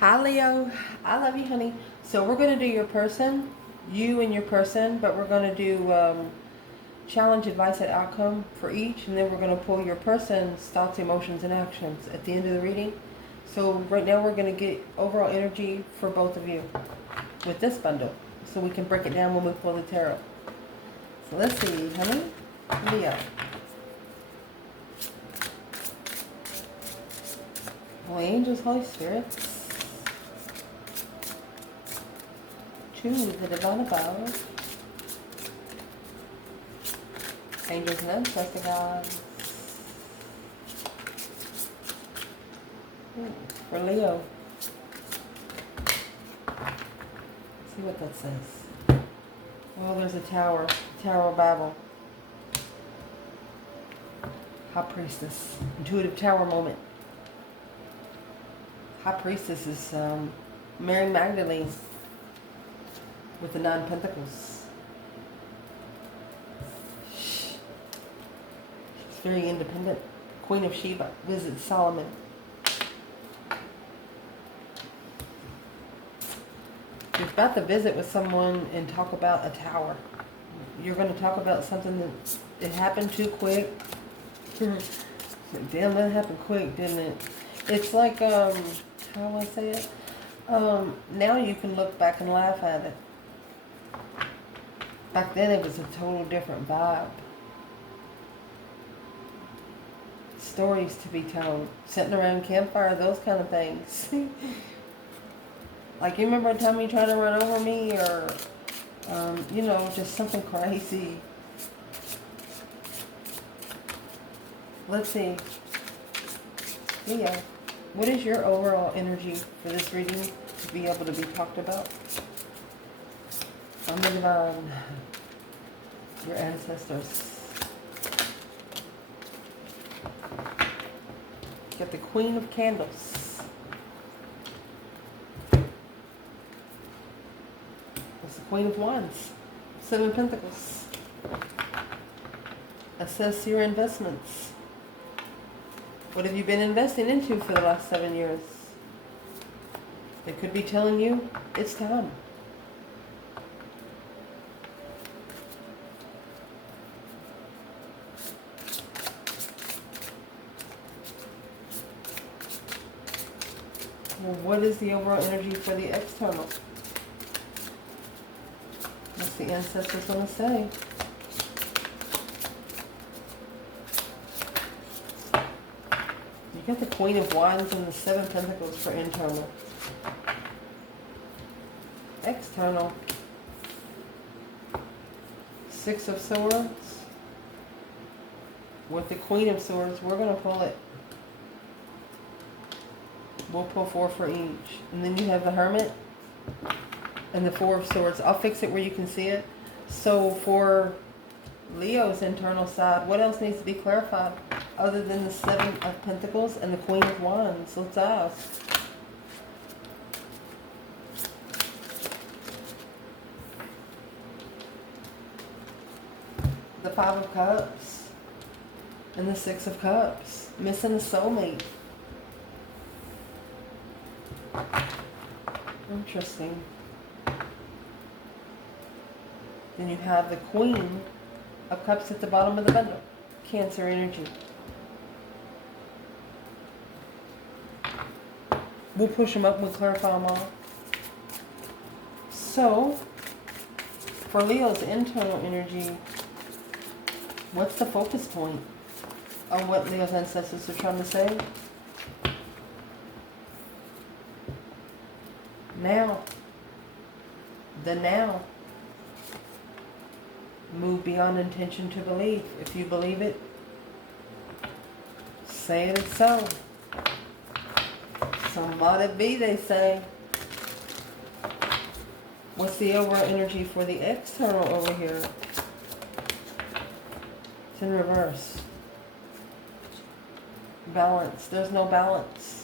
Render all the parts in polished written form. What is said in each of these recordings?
Hi Leo, I love you, honey. So we're going to do your person, you and your person, but we're going to do challenge, advice, and outcome for each, and then we're going to pull your person's thoughts, emotions, and actions at the end of the reading. So right now we're going to get overall energy for both of you with this bundle, so we can break it down when we pull the tarot. So let's see, honey, Leo. Holy angels, Holy spirits. Choose the divine above. Angels and ancestor guides. For Leo. Let's see what that says. Well, there's a tower. Tower of Babel. High Priestess. Intuitive tower moment. High Priestess is Mary Magdalene with the 9 Pentacles. She's very independent. Queen of Sheba visits Solomon. You're about to visit with someone and talk about a tower. You're going to talk about something that it happened too quick. Damn, that happened quick, didn't it? It's like, how do I say it? Now you can look back and laugh at it. Back then it was a total different vibe. Stories to be told. Sitting around campfire, those kind of things. Like, you remember a time you tried to run over me? Or, you know, just something crazy. Let's see. Leo, what is your overall energy for this reading to be able to be talked about? I'm the divine. Your ancestors. Get the Queen of Candles. That's the Queen of Wands. 7 Pentacles. Assess your investments. What have you been investing into for the last 7 years? It could be telling you it's time. Well, what is the overall energy for the external? What's the ancestors going to say? You got the Queen of Wands and the 7 Pentacles for internal. External. 6 of Swords. With the Queen of Swords, we're going to pull it. We'll pull 4 for each. And then you have the Hermit and the 4 of Swords. I'll fix it where you can see it. So for Leo's internal side, what else needs to be clarified other than the 7 of Pentacles and the Queen of Wands? Let's ask. The 5 of Cups and the 6 of Cups. Missing a soulmate. Interesting. Then you have the Queen of Cups at the bottom of the bundle. Cancer energy. We'll push them up and we'll clarify them all. So, for Leo's internal energy, what's the focus point on what Leo's ancestors are trying to say? Now. The now. Move beyond intention to belief. If you believe it, say it is so. Somebody be, they say. What's the overall energy for the external over here? It's in reverse. Balance. There's no balance.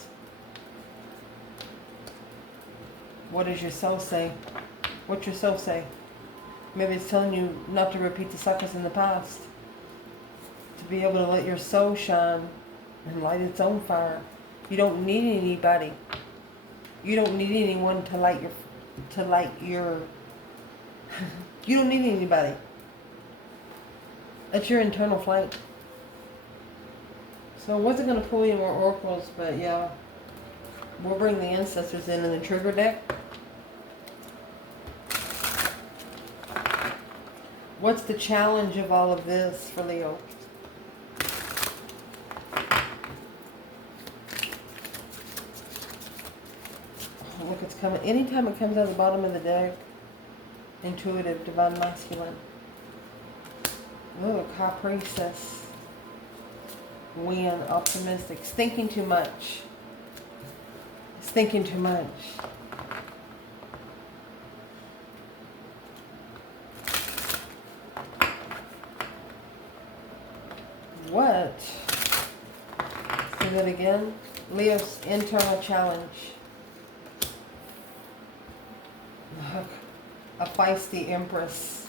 What does your soul say? What's your soul say? Maybe it's telling you not to repeat the cycles in the past. To be able to let your soul shine and light its own fire. You don't need anybody. You don't need anyone to light your, you don't need anybody. That's your internal flame. So I wasn't going to pull any more oracles, but yeah. We'll bring the ancestors in the trigger deck. What's the challenge of all of this for Leo? Oh, look, it's coming. Anytime it comes out of the bottom of the deck, intuitive, divine masculine. Oh, high priestess. Win, optimistic. It's thinking too much. It's thinking too much. What? Say that again. Leo's internal challenge. Look, a feisty empress.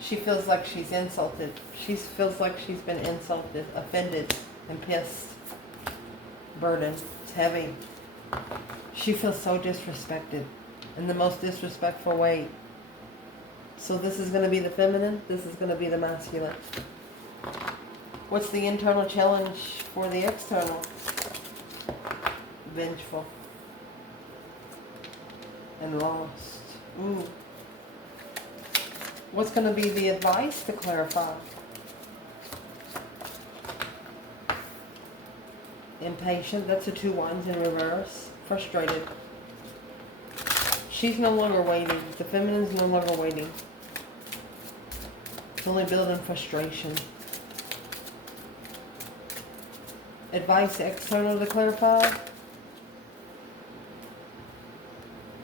She feels like she's insulted. She feels like she's been insulted, offended, and pissed. Burden. It's heavy. She feels so disrespected in the most disrespectful way. So this is going to be the feminine. This is going to be the masculine. What's the internal challenge for the external? Vengeful. And lost. Ooh. What's going to be the advice to clarify? Impatient. That's the 2 wands in reverse. Frustrated. She's no longer waiting. The feminine's no longer waiting. It's only building frustration. Advice external to clarify.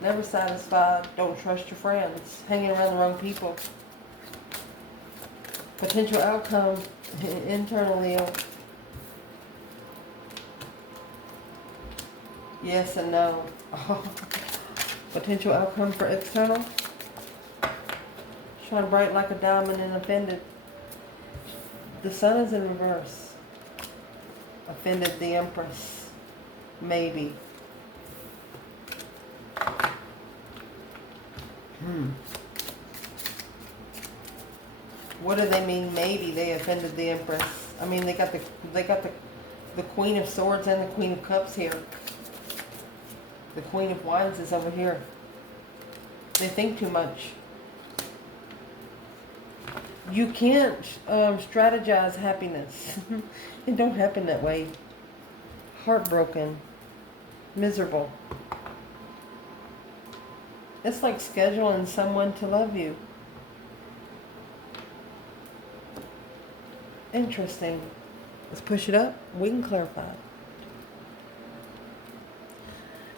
Never satisfied. Don't trust your friends. Hanging around the wrong people. Potential outcome internally. Yes and no. Potential outcome for external. Shine bright like a diamond and offended. The sun is in reverse. Offended the empress. Maybe. What do they mean? Maybe they offended the empress. I mean, they got the Queen of Swords and the Queen of Cups here. The Queen of Wands is over here. They think too much. You can't strategize happiness. It don't happen that way. Heartbroken. Miserable. It's like scheduling someone to love you. Interesting. Let's push it up. We can clarify.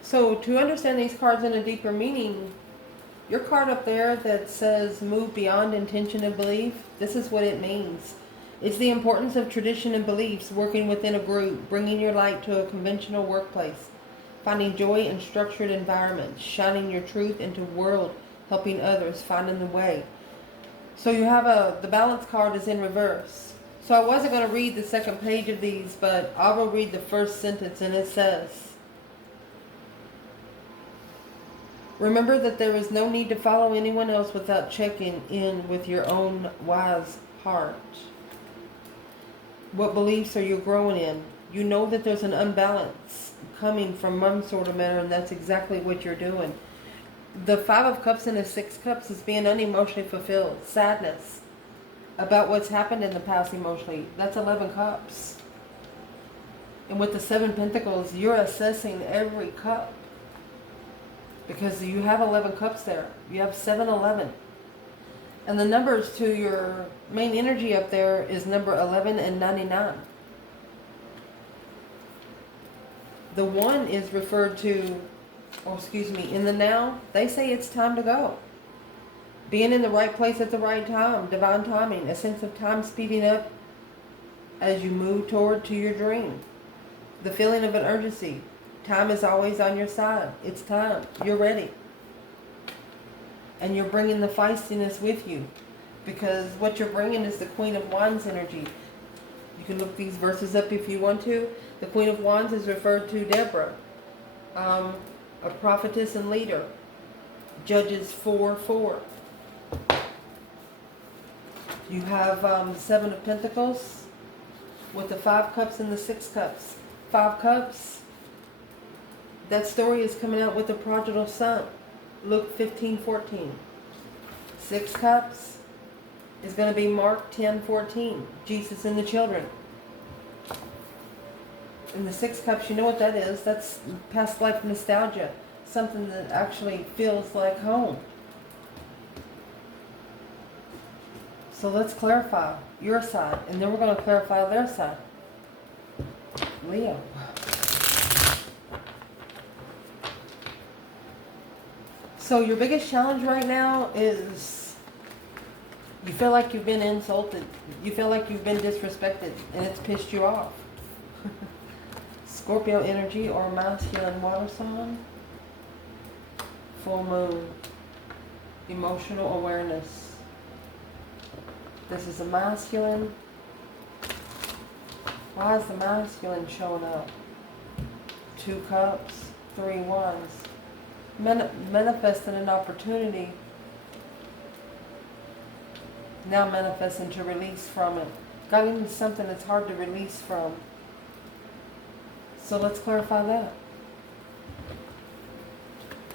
So to understand these cards in a deeper meaning, your card up there that says move beyond intention and belief, this is what it means. It's the importance of tradition and beliefs, working within a group, bringing your light to a conventional workplace, finding joy in structured environments, shining your truth into the world, helping others, finding the way. So you have the balance card is in reverse. So I wasn't going to read the second page of these, but I will read the first sentence, and it says, remember that there is no need to follow anyone else without checking in with your own wise heart. What beliefs are you growing in? You know that there's an unbalance coming from one sort of matter, and that's exactly what you're doing. The 5 of Cups and the 6 Cups is being unemotionally fulfilled. Sadness about what's happened in the past emotionally. That's 11 Cups. And with the 7 Pentacles, you're assessing every cup. Because you have 11 cups there. You have 7-11. And the numbers to your main energy up there is number 11 and 99. The 1 is referred to, in the now, they say it's time to go. Being in the right place at the right time, divine timing, a sense of time speeding up as you move toward to your dream. The feeling of an urgency. Time is always on your side. It's time. You're ready. And you're bringing the feistiness with you. Because what you're bringing is the Queen of Wands energy. You can look these verses up if you want to. The Queen of Wands is referred to Deborah. A prophetess and leader. Judges 4:4. You have the Seven of Pentacles with the 5 cups and the 6 cups. 5 cups. That story is coming out with the prodigal son. Luke 15:14. 6 cups is going to be Mark 10:14. Jesus and the children. And the 6 cups, you know what that is? That's past life nostalgia. Something that actually feels like home. So let's clarify your side, and then we're going to clarify their side. Leo. So your biggest challenge right now is you feel like you've been insulted. You feel like you've been disrespected, and it's pissed you off. Scorpio energy or masculine water sign. Full moon. Emotional awareness. This is a masculine. Why is the masculine showing up? 2 cups, 3 wands. Manifesting an opportunity. Now manifesting to release from it. Got into something that's hard to release from. So let's clarify that.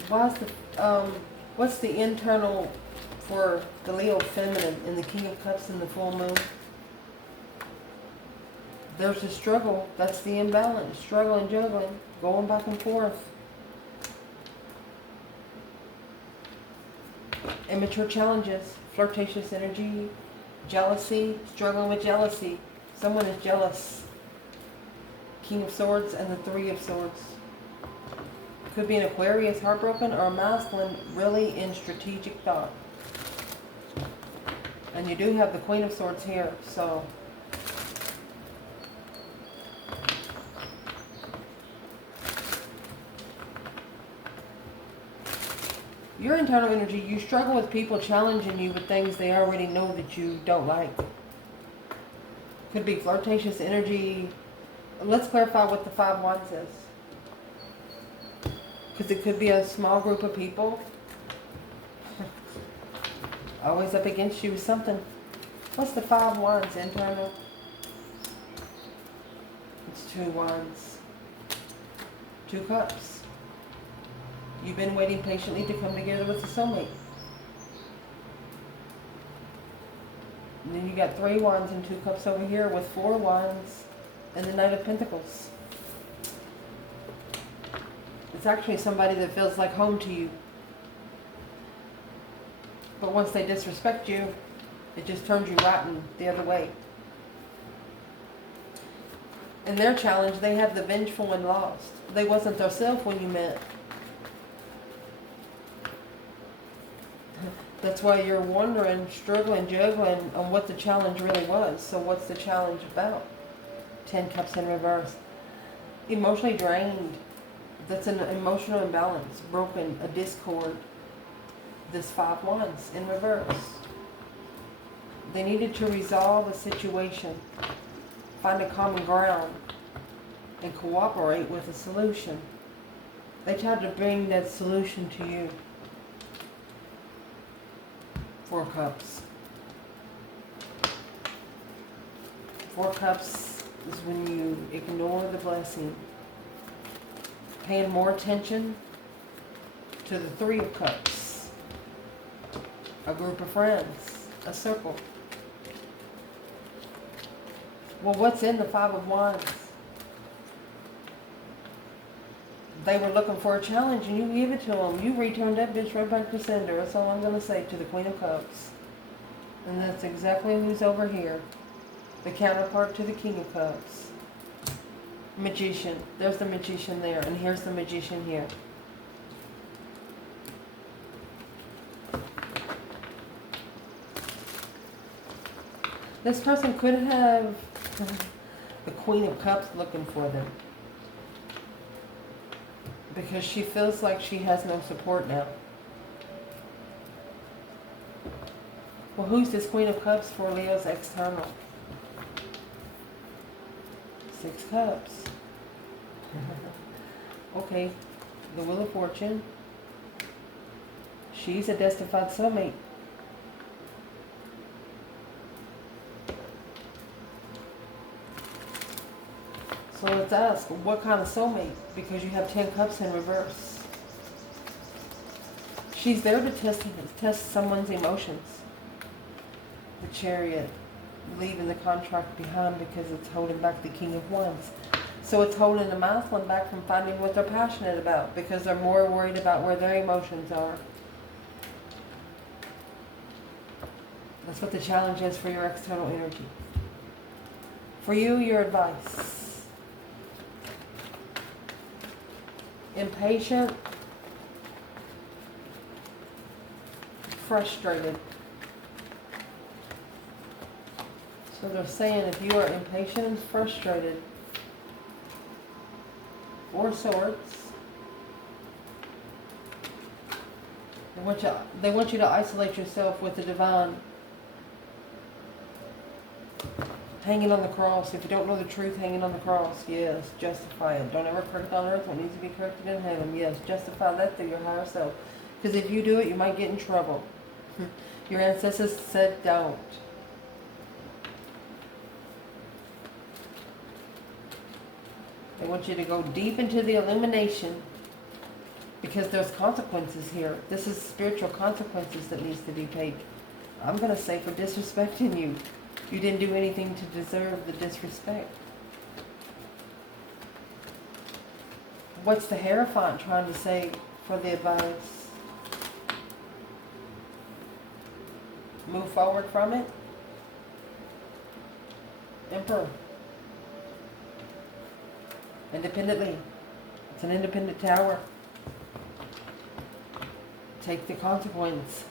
Why is what's the internal for the Leo feminine in the King of Cups and the full moon? There's a struggle. That's the imbalance. Struggling, juggling, going back and forth. Immature challenges, flirtatious energy, jealousy, struggling with jealousy. Someone is jealous. King of Swords and the 3 of Swords. Could be an Aquarius heartbroken or a masculine really in strategic thought. And you do have the Queen of Swords here, so your internal energy, you struggle with people challenging you with things they already know that you don't like. Could be flirtatious energy. Let's clarify what the 5 wands is. Because it could be a small group of people. Always up against you with something. What's the 5 wands internal? It's 2 wands. 2 cups. You've been waiting patiently to come together with a soulmate. And then you got 3 wands and 2 cups over here with 4 wands and the Knight of Pentacles. It's actually somebody that feels like home to you. But once they disrespect you, it just turns you rotten the other way. In their challenge, they have the vengeful and lost. They wasn't themselves when you met. That's why you're wondering, struggling, juggling on what the challenge really was. So what's the challenge about? 10 cups in reverse. Emotionally drained. That's an emotional imbalance, broken, a discord. This 5 wands in reverse. They needed to resolve a situation, find a common ground, and cooperate with a solution. They tried to bring that solution to you. 4 cups. 4 cups is when you ignore the blessing. Paying more attention to the 3 of cups. A group of friends. A circle. Well, what's in the 5 of wands? They were looking for a challenge and you give it to them. You returned that bitch right back to sender. That's all I'm going to say to the Queen of Cups. And that's exactly who's over here. The counterpart to the King of Cups. Magician. There's the Magician there. And here's the Magician here. This person could have the Queen of Cups looking for them. Because she feels like she has no support now. Well, who's this Queen of Cups for Leo's external? 6 cups. Okay. The Wheel of Fortune. She's a destined soulmate. So let's ask, what kind of soulmate? Because you have 10 cups in reverse. She's there to test someone's emotions. The Chariot, leaving the contract behind because it's holding back the King of Wands. So it's holding the masculine back from finding what they're passionate about because they're more worried about where their emotions are. That's what the challenge is for your external energy. For you, your advice. Impatient. Frustrated. So they're saying if you are impatient and frustrated, 4 swords. They want you to isolate yourself with the divine. Hanging on the cross. If you don't know the truth, hanging on the cross. Yes, justify it. Don't ever correct on earth what needs to be corrected in heaven. Yes, justify that through your higher self. Because if you do it, you might get in trouble. Your ancestors said don't. They want you to go deep into the illumination because there's consequences here. This is spiritual consequences that needs to be paid. I'm going to say for disrespecting you. You didn't do anything to deserve the disrespect. What's the Hierophant trying to say for the advice? Move forward from it. Emperor. Independently. It's an independent tower. Take the consequence.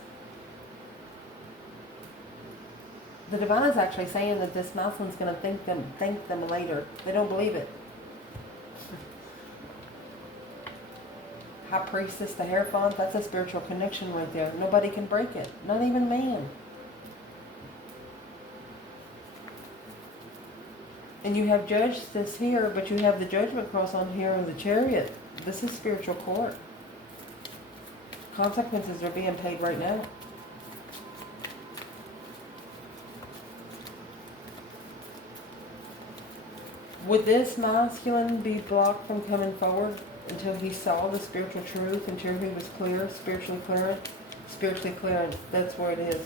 The divine is actually saying that this masculine's going to thank them later. They don't believe it. High Priestess, the Hierophant, that's a spiritual connection right there. Nobody can break it. Not even man. And you have Justice here, but you have the Judgment Cross on here in the Chariot. This is spiritual court. Consequences are being paid right now. Would this masculine be blocked from coming forward until he saw the spiritual truth, until he was clear, spiritually clear? Spiritually clear, that's where it is.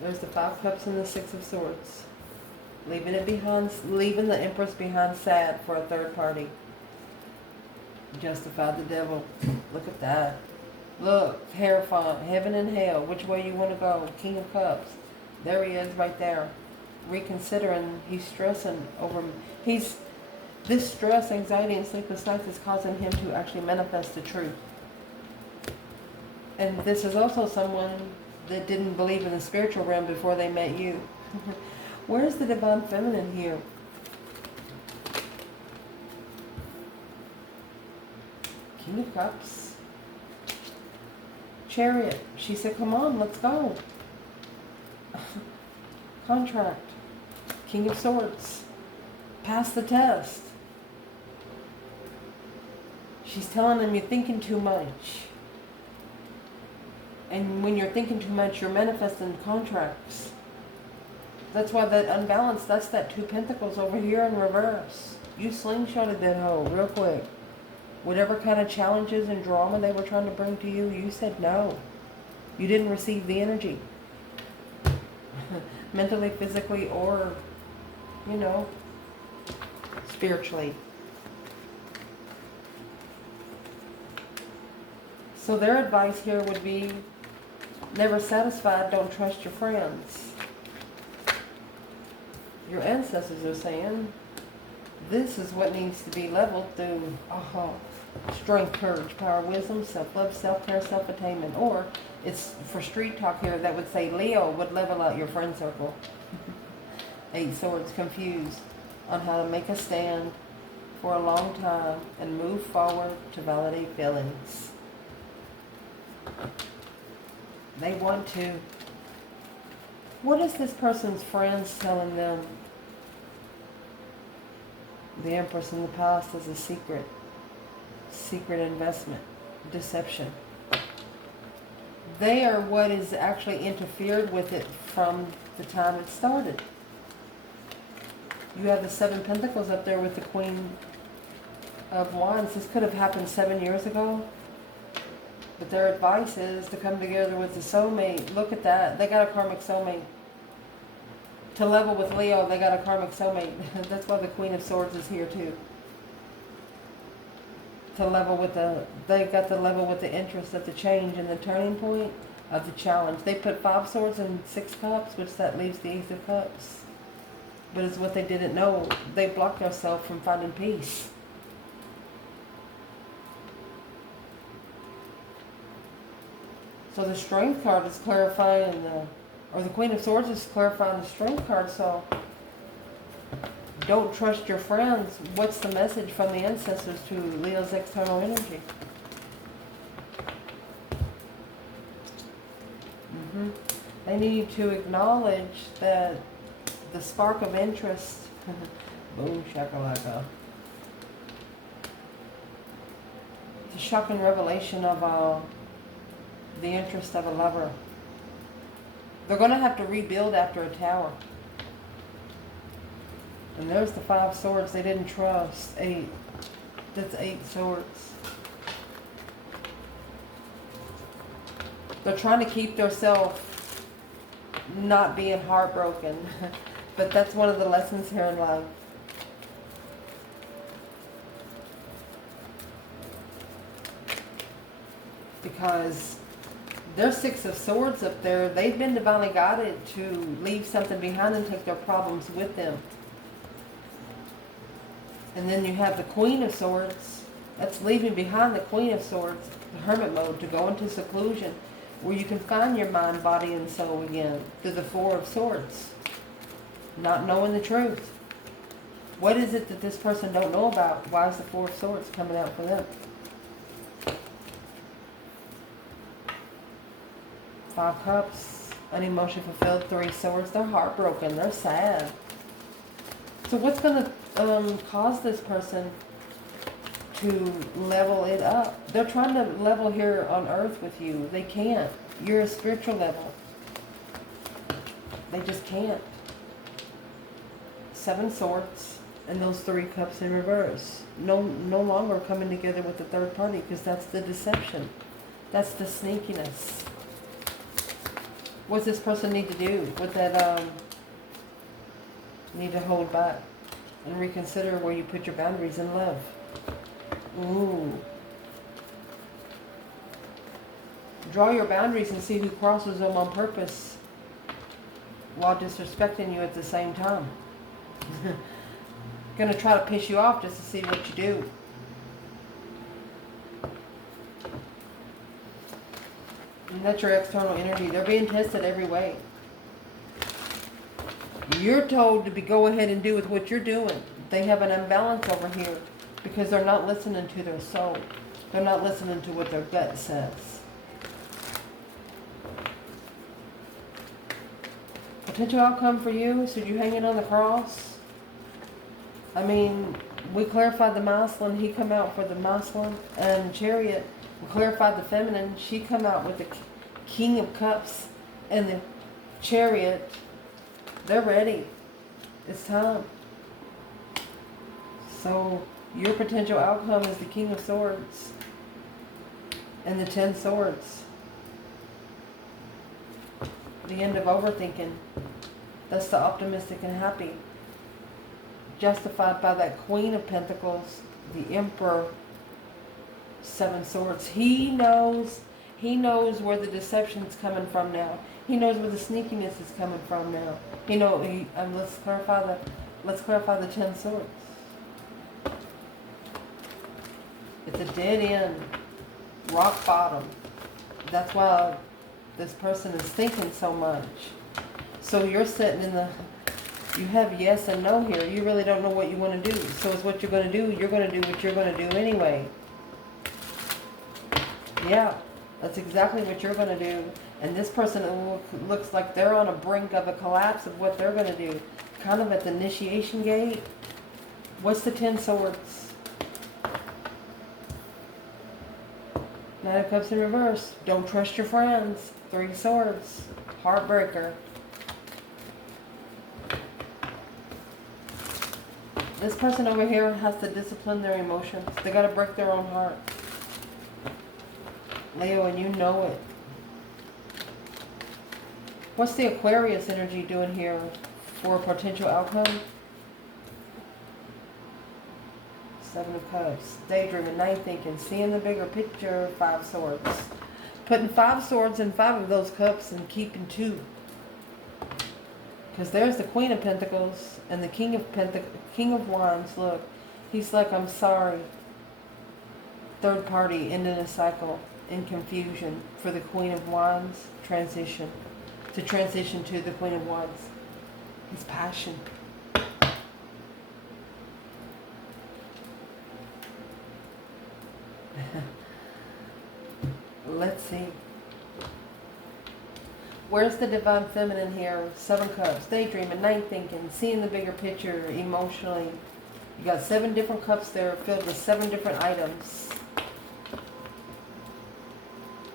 There's the 5 cups and the 6 of swords. Leaving it behind, leaving the Empress behind sad for a third party. Justify the devil. Look at that. Look, Hierophant, heaven and hell. Which way you want to go? King of Cups. There he is right there. Reconsidering, he's stressing over, this stress, anxiety, and sleepless nights is causing him to actually manifest the truth. And this is also someone that didn't believe in the spiritual realm before they met you. Where's the divine feminine here? King of Cups. Chariot. She said, come on, let's go. Contract. King of Swords. Pass the test. She's telling them you're thinking too much. And when you're thinking too much, you're manifesting contracts. That's why that unbalance, that's that 2 Pentacles over here in reverse. You slingshotted that hoe real quick. Whatever kind of challenges and drama they were trying to bring to you, you said no. You didn't receive the energy. Mentally, physically, or, spiritually. So their advice here would be, never satisfied, don't trust your friends. Your ancestors are saying, this is what needs to be leveled through strength, courage, power, wisdom, self-love, self-care, self-attainment. Or, it's for street talk here, that would say Leo would level out your friend circle. 8 Swords, confused on how to make a stand for a long time and move forward to validate feelings. They want to. What is this person's friends telling them? The Empress in the past is a secret. secret investment, deception. They are what is actually interfered with it from the time it started. You have the Seven Pentacles up there with the Queen of Wands. This could have happened 7 years ago. But their advice is to come together with the soulmate. Look at that. They got a karmic soulmate. To level with Leo, they got a karmic soulmate. That's why the Queen of Swords is here too. To level with they got to level with the interest of the change and the turning point of the challenge. They put 5 swords and 6 cups, which that leaves the Ace of Cups. But it's what they didn't know. They blocked themselves from finding peace. So the Strength card is clarifying or the Queen of Swords is clarifying the Strength card. So don't trust your friends. What's the message from the ancestors to Leo's external energy? They need to acknowledge that the spark of interest, boom shakalaka, the shocking revelation of the interest of a lover. They're going to have to rebuild after a tower. And there's the 5 swords they didn't trust. 8. That's 8 swords. They're trying to keep themselves not being heartbroken. But that's one of the lessons here in life. Because there's 6 of Swords up there. They've been divinely guided to leave something behind and take their problems with them. And then you have the Queen of Swords. That's leaving behind the Queen of Swords, the hermit mode, to go into seclusion, where you can find your mind, body, and soul again, through the 4 of Swords. Not knowing the truth. What is it that this person don't know about? Why is the 4 of Swords coming out for them? 5 cups, an emotion fulfilled, 3 swords. They're heartbroken. They're sad. So what's going to cause this person to level it up? They're trying to level here on earth with you. They can't. You're a spiritual level. They just can't. 7 swords and those 3 cups in reverse. No longer coming together with the third party, because that's the deception. That's the sneakiness. What's this person need to do with that? Need to hold back and reconsider where you put your boundaries in love. Ooh. Draw your boundaries and see who crosses them on purpose while disrespecting you at the same time. Gonna try to piss you off just to see what you do. And that's your external energy. They're being tested every way. You're told to go ahead and do with what you're doing. They have an imbalance over here because they're not listening to their soul. They're not listening to what their gut says. Potential outcome for you, so you hanging on the cross. I mean, we clarified the masculine. He come out for the masculine. And Chariot, we clarified the feminine. She come out with the King of Cups and the Chariot. They're ready. It's time. So your potential outcome is the King of Swords and the 10 swords. The end of overthinking. That's the optimistic and happy. Justified by that Queen of Pentacles, the Emperor, 7 swords. He knows where the deception's coming from now. He knows where the sneakiness is coming from now. Let's clarify the 10 swords. It's a dead end, rock bottom. That's why this person is thinking so much. So you're sitting you have yes and no here. You really don't know what you want to do. So it's what you're going to do. You're going to do what you're going to do anyway. Yeah, that's exactly what you're going to do. And this person looks like they're on a brink of a collapse of what they're going to do. Kind of at the initiation gate. What's the 10 swords? Nine of Cups in reverse. Don't trust your friends. Three of Swords. Heartbreaker. This person over here has to discipline their emotions. They got to break their own heart. Leo, and you know it. What's the Aquarius energy doing here for a potential outcome? Seven of Cups. Daydreaming, night thinking, seeing the bigger picture. Five Swords. Putting 5 swords in 5 of those cups and keeping 2. Because there's the Queen of Pentacles and the King of Wands. Look, he's like, I'm sorry. Third party ending a cycle in confusion for the Queen of Wands. Transition. To transition to the Queen of Wands. His passion. Let's see. Where's the Divine Feminine here? 7 Cups. Daydreaming, night thinking, seeing the bigger picture emotionally. You got 7 different cups there filled with 7 different items.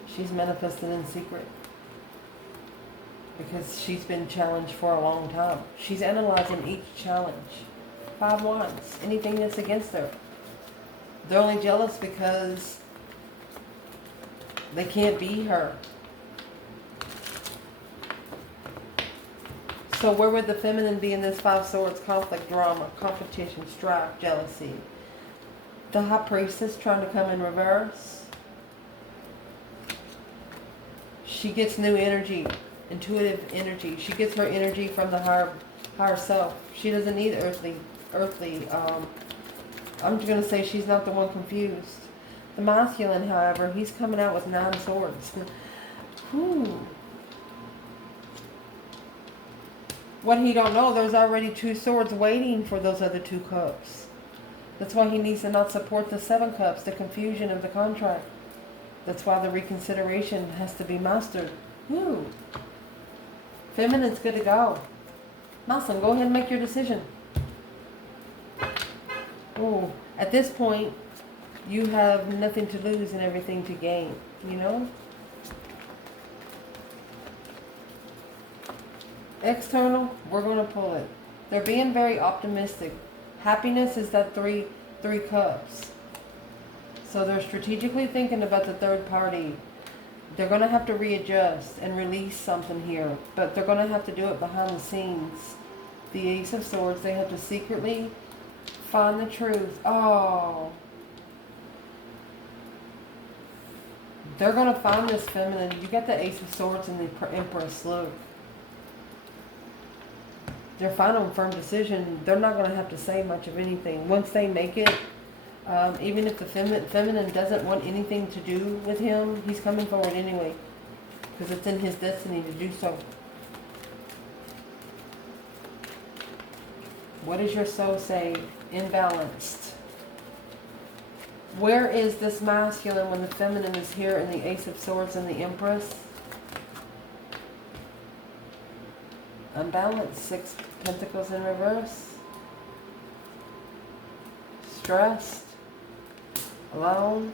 She's manifested in secret. Because she's been challenged for a long time. She's analyzing each challenge. 5 Wands. Anything that's against her. They're only jealous because they can't be her. So where would the feminine be in this 5 Swords? Conflict, drama, competition, strife, jealousy. The High Priestess trying to come in reverse. She gets new energy, intuitive energy. She gets her energy from the higher self. She doesn't need earthly. I'm just going to say she's not the one confused. The masculine, however, he's coming out with 9 swords. Whew. What he don't know, there's already 2 swords waiting for those other 2 cups. That's why he needs to not support the 7 cups, the confusion of the contract. That's why the reconsideration has to be mastered. Whew. Feminine's good to go. Awesome, go ahead and make your decision. Ooh. At this point, you have nothing to lose and everything to gain, you know? External, we're going to pull it. They're being very optimistic. Happiness is that three cups. So they're strategically thinking about the third party. They're going to have to readjust and release something here. But they're going to have to do it behind the scenes. The Ace of Swords, they have to secretly find the truth. Oh. They're going to find this feminine. You got the Ace of Swords and the Empress. Look. Their final firm decision, they're not going to have to say much of anything. Once they make it, even if the feminine doesn't want anything to do with him, he's coming forward anyway. Because it's in his destiny to do so. What does your soul say? Imbalanced. Where is this masculine when the feminine is here in the Ace of Swords and the Empress? Unbalanced. 6 Pentacles in reverse. Stressed. Alone.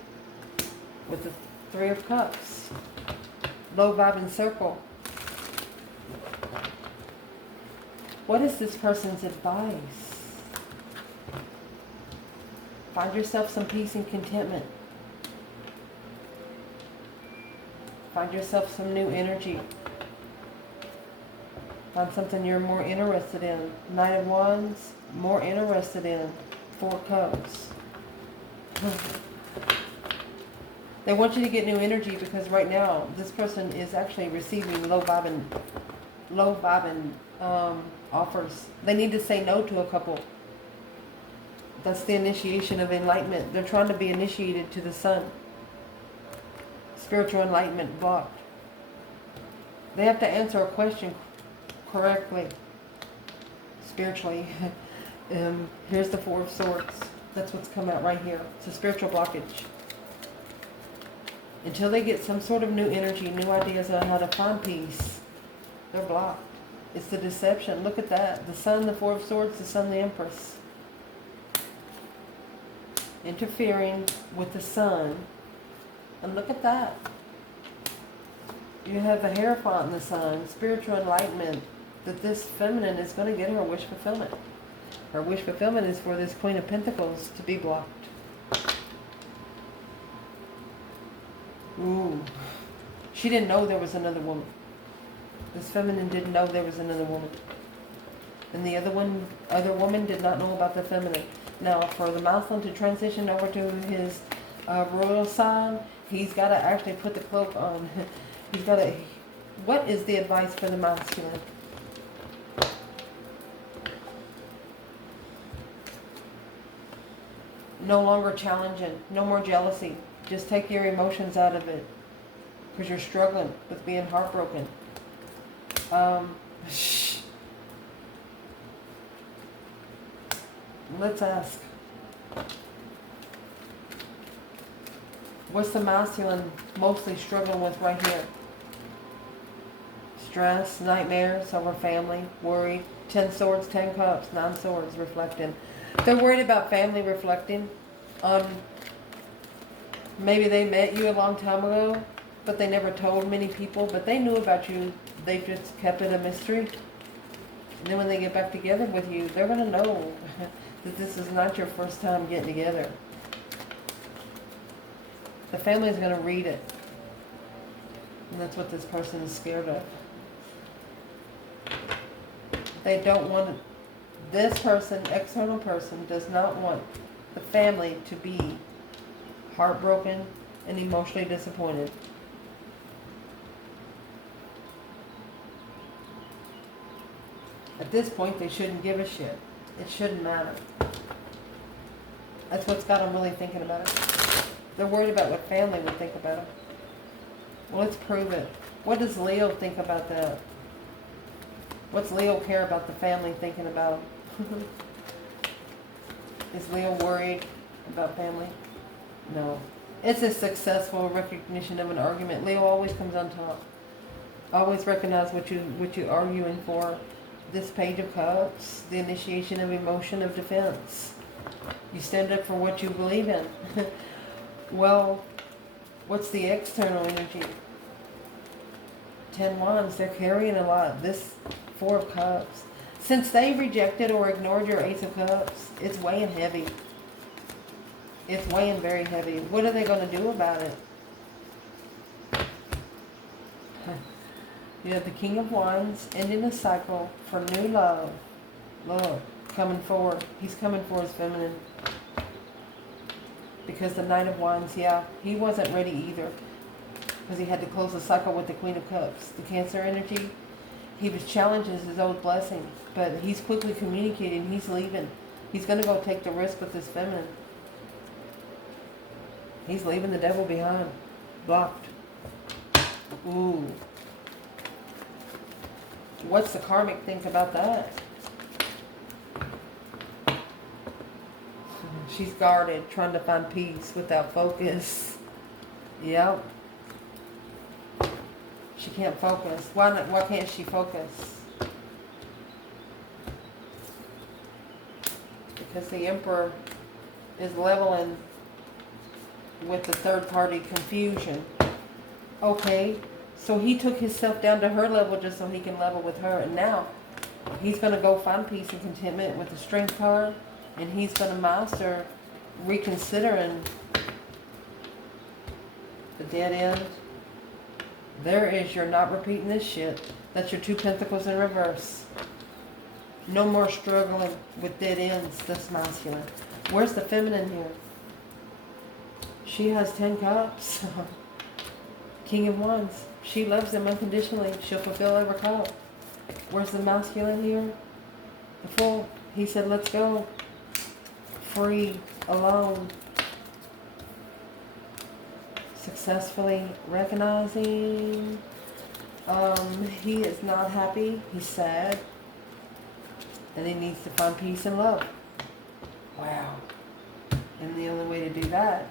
With the 3 of Cups. Low vibing circle. What is this person's advice? Find yourself some peace and contentment. Find yourself some new energy. Find something you're more interested in. Knight of Wands, more interested in. 4 Cups. They want you to get new energy because right now this person is actually receiving low vibing offers. They need to say no to a couple. That's the initiation of enlightenment. They're trying to be initiated to the sun. Spiritual enlightenment blocked. They have to answer a question correctly. Spiritually. Here's the 4 of Swords. That's what's come out right here. It's a spiritual blockage. Until they get some sort of new energy, new ideas on how to find peace, they're blocked. It's the deception. Look at that. The Sun, the 4 of Swords, the Sun, the Empress. Interfering with the Sun And look at that. You have the Hierophant in the sign, spiritual enlightenment, that this feminine is going to get her wish fulfillment. Her wish fulfillment is for this Queen of Pentacles to be blocked. Ooh. She didn't know there was another woman. This feminine didn't know there was another woman. And the other woman did not know about the feminine. Now, for the masculine to transition over to his royal sign, he's got to actually put the cloak on. He's got to... What is the advice for the masculine? No longer challenging. No more jealousy. Just take your emotions out of it. Because you're struggling with being heartbroken. Let's ask. What's the masculine mostly struggling with right here? Stress, nightmares over family, worry. 10 swords, 10 cups, 9 swords reflecting. They're worried about family reflecting on maybe they met you a long time ago, but they never told many people, but they knew about you. They just kept it a mystery. And then when they get back together with you, they're going to know that this is not your first time getting together. The family is going to read it. And that's what this person is scared of. They don't want it. This person, external person, does not want the family to be heartbroken and emotionally disappointed. At this point, they shouldn't give a shit. It shouldn't matter. That's what's got them really thinking about it. They're worried about what family would think about it. Well, let's prove it. What does Leo think about that? What's Leo care about the family thinking about him? Is Leo worried about family? No. It's a successful recognition of an argument. Leo always comes on top. Always recognize what you're arguing for. This Page of Cups, the initiation of emotion of defense. You stand up for what you believe in. Well, what's the external energy? 10 Wands, they're carrying a lot. This 4 of Cups. Since they rejected or ignored your Ace of Cups, it's weighing heavy. It's weighing very heavy. What are they going to do about it? You have the King of Wands ending a cycle for new love. Look, coming forward. He's coming for his feminine. Because the Knight of Wands, yeah, he wasn't ready either. Because he had to close the cycle with the Queen of Cups. The Cancer energy, he was challenging his old blessing. But he's quickly communicating. He's leaving. He's going to go take the risk with his feminine. He's leaving the devil behind. Blocked. Ooh. What's the karmic think about that? She's guarded, trying to find peace without focus. Yep. She can't focus. Why can't she focus? Because the Emperor is leveling with the third party confusion. Okay. So he took himself down to her level just so he can level with her. And now he's going to go find peace and contentment with the Strength card. And he's going to master reconsidering the dead end. There is your not repeating this shit. That's your 2 Pentacles in reverse. No more struggling with dead ends, this masculine. Where's the feminine here? She has 10 cups. King of Wands. She loves him unconditionally. She'll fulfill every call. Where's the masculine here? The Fool. He said, let's go. Free. Alone. Successfully recognizing. He is not happy. He's sad. And he needs to find peace and love. Wow. And the only way to do that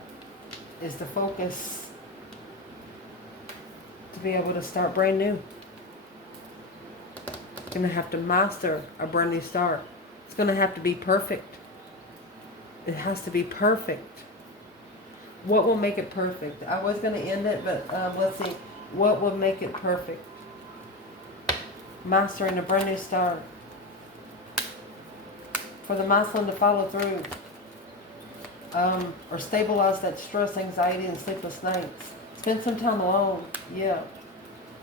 is to focus. To be able to start brand new. It's going to have to master a brand new start. It's going to have to be perfect. It has to be perfect. What will make it perfect? I was going to end it, but let's see. What will make it perfect? Mastering a brand new start. For the masculine to follow through. Or stabilize that stress, anxiety, and sleepless nights. Spend some time alone. Yeah.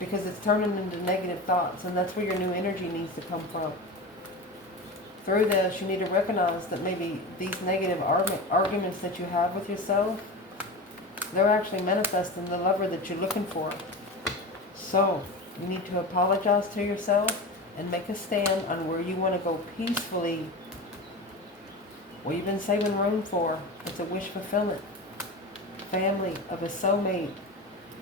Because it's turning into negative thoughts, and that's where your new energy needs to come from. Through this, you need to recognize that maybe these negative arguments that you have with yourself, they're actually manifesting the lover that you're looking for. So, you need to apologize to yourself and make a stand on where you want to go peacefully. What you've been saving room for. It's a wish fulfillment. Family of a soulmate.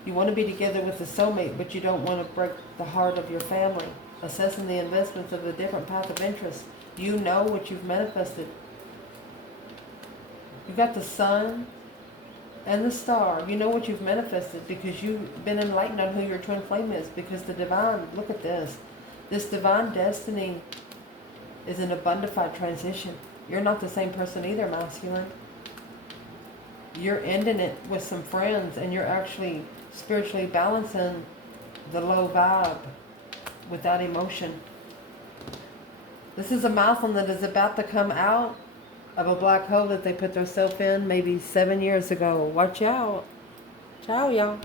You want to be together with a soulmate, but you don't want to break the heart of your family. Assessing the investments of a different path of interest. You know what you've manifested. You got the sun and the star. You know what you've manifested because you've been enlightened on who your twin flame is. Because the divine, look at this. This divine destiny is an abundified transition. You're not the same person either, masculine. You're ending it with some friends, and you're actually spiritually balancing the low vibe without emotion. This is a masculine that is about to come out of a black hole that they put themselves in maybe 7 years ago. Watch out. Ciao, y'all.